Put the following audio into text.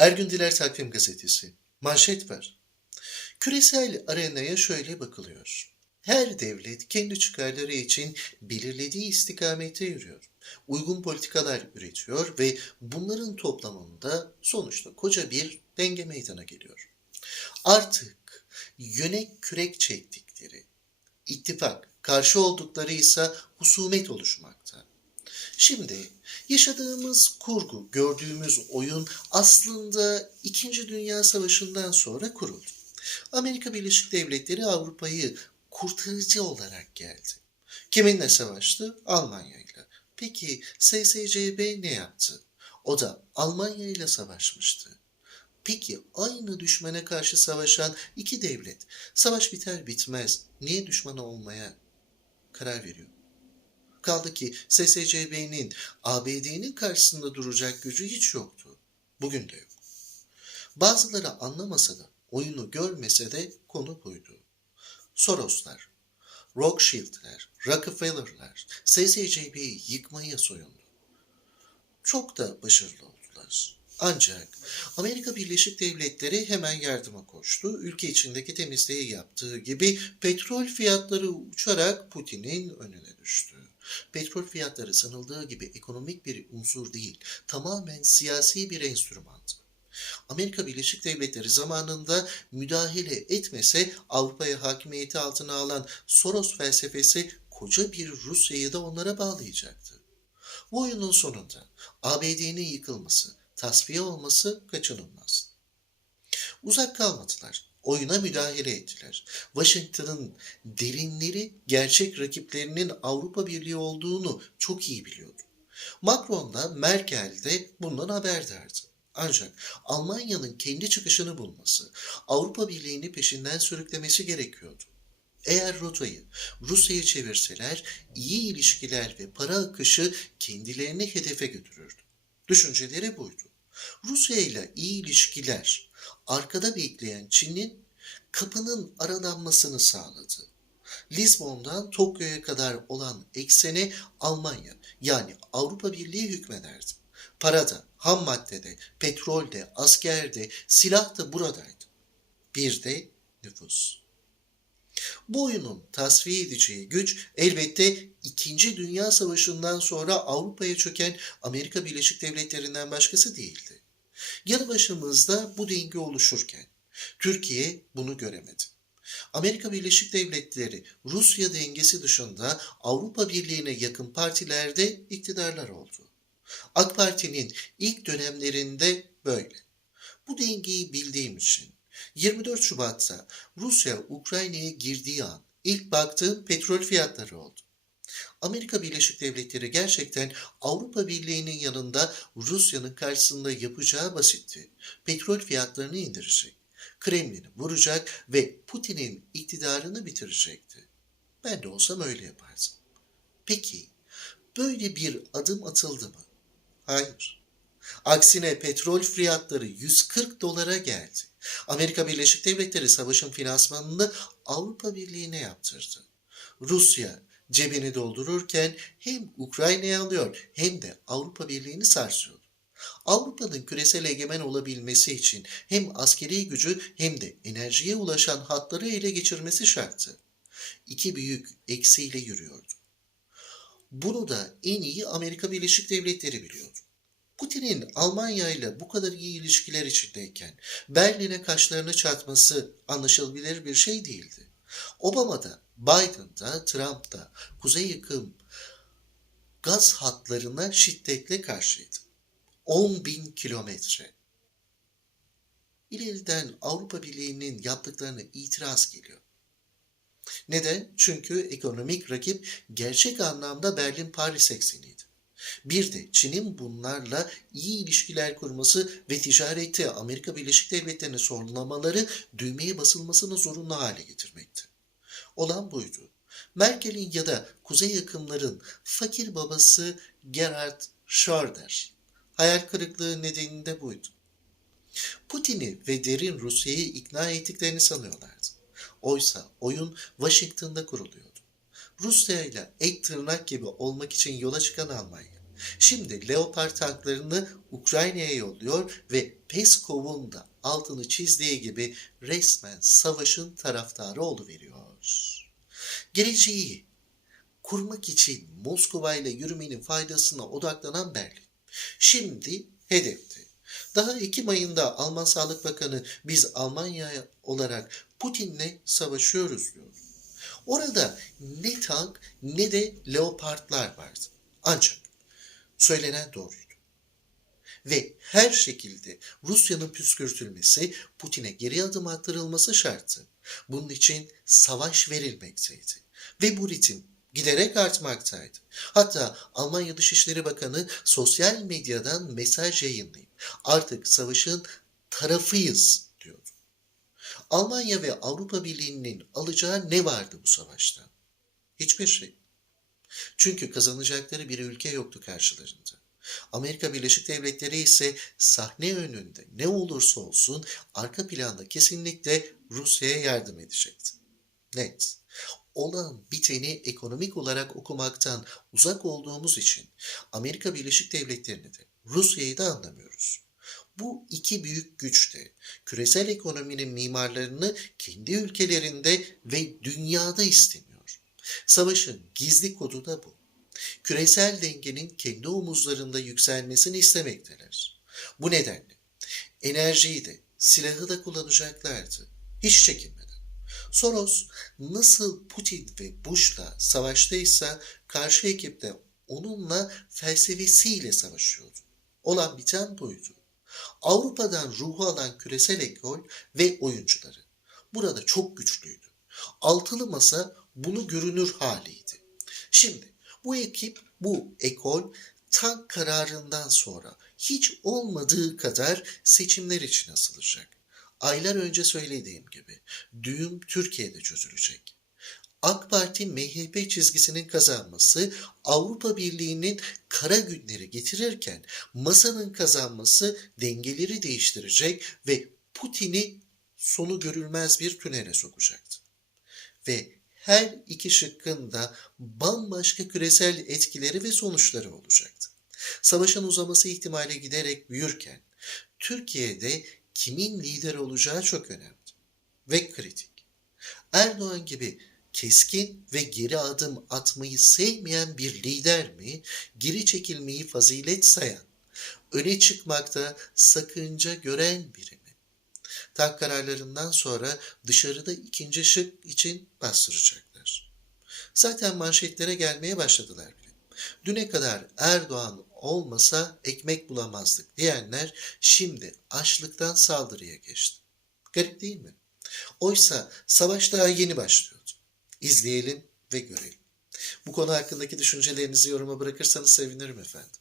Ergün Diler Takvim Gazetesi. Manşet var. Küresel arenaya şöyle bakılıyor. Her devlet kendi çıkarları için belirlediği istikamete yürüyor. Uygun politikalar üretiyor ve bunların toplamında sonuçta koca bir denge meydana geliyor. Artık yöne kürek çektikleri, ittifak, karşı oldukları ise husumet oluşmakta. Şimdi yaşadığımız kurgu, gördüğümüz oyun aslında İkinci Dünya Savaşı'ndan sonra kuruldu. Amerika Birleşik Devletleri Avrupa'yı kurtarıcı olarak geldi. Kiminle savaştı? Almanya'yla. Peki SSCB ne yaptı? O da Almanya ile savaşmıştı. Peki aynı düşmana karşı savaşan iki devlet savaş biter bitmez niye düşman olmaya karar veriyor? Kaldı ki SSCB'nin ABD'nin karşısında duracak gücü hiç yoktu. Bugün de yok. Bazıları anlamasa da, oyunu görmese de konu buydu. Soroslar, Rothschild'ler, Rockefeller'lar SSCB'yi yıkmaya soyundu. Çok da başarılı oldular. Ancak Amerika Birleşik Devletleri hemen yardıma koştu. Ülke içindeki temizliği yaptığı gibi petrol fiyatları uçarak Putin'in önüne düştü. Petrol fiyatları sanıldığı gibi ekonomik bir unsur değil, tamamen siyasi bir enstrümandı. Amerika Birleşik Devletleri zamanında müdahale etmese Avrupa'ya hakimiyeti altına alan Soros felsefesi koca bir Rusya'yı da onlara bağlayacaktı. Bu oyunun sonunda ABD'nin yıkılması, tasfiye olması kaçınılmaz. Uzak kalmadılar. Oyuna müdahale ettiler. Washington'ın derinleri gerçek rakiplerinin Avrupa Birliği olduğunu çok iyi biliyordu. Macron da Merkel de bundan haberdardı. Ancak Almanya'nın kendi çıkışını bulması, Avrupa Birliği'ni peşinden sürüklemesi gerekiyordu. Eğer rotayı Rusya'ya çevirseler iyi ilişkiler ve para akışı kendilerini hedefe götürürdü. Düşünceleri buydu. Rusya ile iyi ilişkiler arkada bekleyen Çin'in kapının aralanmasını sağladı. Lisbon'dan Tokyo'ya kadar olan eksene Almanya yani Avrupa Birliği hükmederdi. Parada, ham maddede, petrolde, askerde, silah da buradaydı. Bir de nüfus. Bu oyunun tasfiye edeceği güç elbette İkinci Dünya Savaşı'ndan sonra Avrupa'ya çöken Amerika Birleşik Devletleri'nden başkası değildi. Yanı başımızda bu denge oluşurken Türkiye bunu göremedi. Amerika Birleşik Devletleri Rusya dengesi dışında Avrupa Birliği'ne yakın partilerde iktidarlar oldu. AK Parti'nin ilk dönemlerinde böyle. Bu dengeyi bildiğim için 24 Şubat'ta Rusya Ukrayna'ya girdiği an ilk baktığım petrol fiyatları oldu. Amerika Birleşik Devletleri gerçekten Avrupa Birliği'nin yanında Rusya'nın karşısında yapacağı basitti. Petrol fiyatlarını indirecek. Kremlin'i vuracak ve Putin'in iktidarını bitirecekti. Ben de olsam öyle yapardım. Peki böyle bir adım atıldı mı? Hayır. Aksine petrol fiyatları 140 dolara geldi. Amerika Birleşik Devletleri savaşın finansmanını Avrupa Birliği'ne yaptırdı. Rusya cebini doldururken hem Ukrayna'yı alıyor hem de Avrupa Birliği'ni sarsıyor. Avrupa'nın küresel egemen olabilmesi için hem askeri gücü hem de enerjiye ulaşan hatları ele geçirmesi şarttı. İki büyük eksiyle yürüyordu. Bunu da en iyi Amerika Birleşik Devletleri biliyordu. Putin'in Almanya ile bu kadar iyi ilişkiler içindeyken Berlin'e kaşlarını çatması anlaşılabilir bir şey değildi. Obama da, Biden da, Trump da kuzey yakın gaz hatlarına şiddetle karşıydı. 10 bin kilometre. İleriden Avrupa Birliği'nin yaptıklarına itiraz geliyor. Neden? Çünkü ekonomik rakip gerçek anlamda Berlin-Paris ekseniydi. Bir de Çin'in bunlarla iyi ilişkiler kurması ve ticareti Amerika Birleşik Devletleri'ne sorulamaları düğmeye basılmasını zorunlu hale getirmekti. Olan buydu. Merkel'in ya da kuzey yakınların fakir babası Gerhard Schroeder hayal kırıklığı nedeninde buydu. Putin'i ve derin Rusya'yı ikna ettiklerini sanıyorlardı. Oysa oyun Washington'da kuruluyordu. Rusya ile ek tırnak gibi olmak için yola çıkan Almanya, Şimdi Leopard tanklarını Ukrayna'ya yolluyor ve Peskov'un da altını çizdiği gibi resmen savaşın taraftarı oluveriyor. Geleceği kurmak için Moskova ile yürümenin faydasına odaklanan Berlin. Şimdi hedefti. Daha Ekim ayında Alman Sağlık Bakanı biz Almanya olarak Putin'le savaşıyoruz diyor. Orada ne tank ne de leopardlar vardı. Ancak söylenen doğruydu. Ve her şekilde Rusya'nın püskürtülmesi, Putin'e geri adım attırılması şarttı. Bunun için savaş verilmekteydi. Ve bu ritim giderek artmaktaydı. Hatta Almanya Dışişleri Bakanı sosyal medyadan mesaj yayınlayıp artık savaşın tarafıyız. Almanya ve Avrupa Birliği'nin alacağı ne vardı bu savaşta? Hiçbir şey. Çünkü kazanacakları bir ülke yoktu karşılarında. Amerika Birleşik Devletleri ise sahne önünde ne olursa olsun arka planda kesinlikle Rusya'ya yardım edecekti. Net. Olan biteni ekonomik olarak okumaktan uzak olduğumuz için Amerika Birleşik Devletleri'ni de Rusya'yı da anlamıyoruz. Bu iki büyük güç de küresel ekonominin mimarlarını kendi ülkelerinde ve dünyada istemiyor. Savaşın gizli kodu da bu. Küresel dengenin kendi omuzlarında yükselmesini istemekteler. Bu nedenle enerjiyi de silahı da kullanacaklardı. Hiç çekinmeden. Soros nasıl Putin ve Bush'la savaştıysa karşı ekip de onunla felsefesiyle savaşıyordu. Olan biten buydu. Avrupa'dan ruhu alan küresel ekol ve oyuncuları. Burada çok güçlüydü. Altılı masa bunu görünür haliydi. Şimdi bu ekip, bu ekol tank kararından sonra hiç olmadığı kadar seçimler için asılacak. Aylar önce söylediğim gibi düğüm Türkiye'de çözülecek. AK Parti MHP çizgisinin kazanması Avrupa Birliği'nin kara günleri getirirken masanın kazanması dengeleri değiştirecek ve Putin'i sonu görülmez bir tünele sokacaktı. Ve her iki şıkkın da bambaşka küresel etkileri ve sonuçları olacaktı. Savaşın uzaması ihtimali giderek büyürken Türkiye'de kimin lider olacağı çok önemli ve kritik. Erdoğan gibi keskin ve geri adım atmayı sevmeyen bir lider mi, geri çekilmeyi fazilet sayan, öne çıkmakta sakınca gören biri mi? Tank kararlarından sonra dışarıda ikinci şık için bastıracaklar. Zaten manşetlere gelmeye başladılar bile. Düne kadar Erdoğan olmasa ekmek bulamazdık diyenler şimdi açlıktan saldırıya geçti. Garip değil mi? Oysa savaş daha yeni başlıyordu. İzleyelim ve görelim. Bu konu hakkındaki düşüncelerinizi yoruma bırakırsanız sevinirim efendim.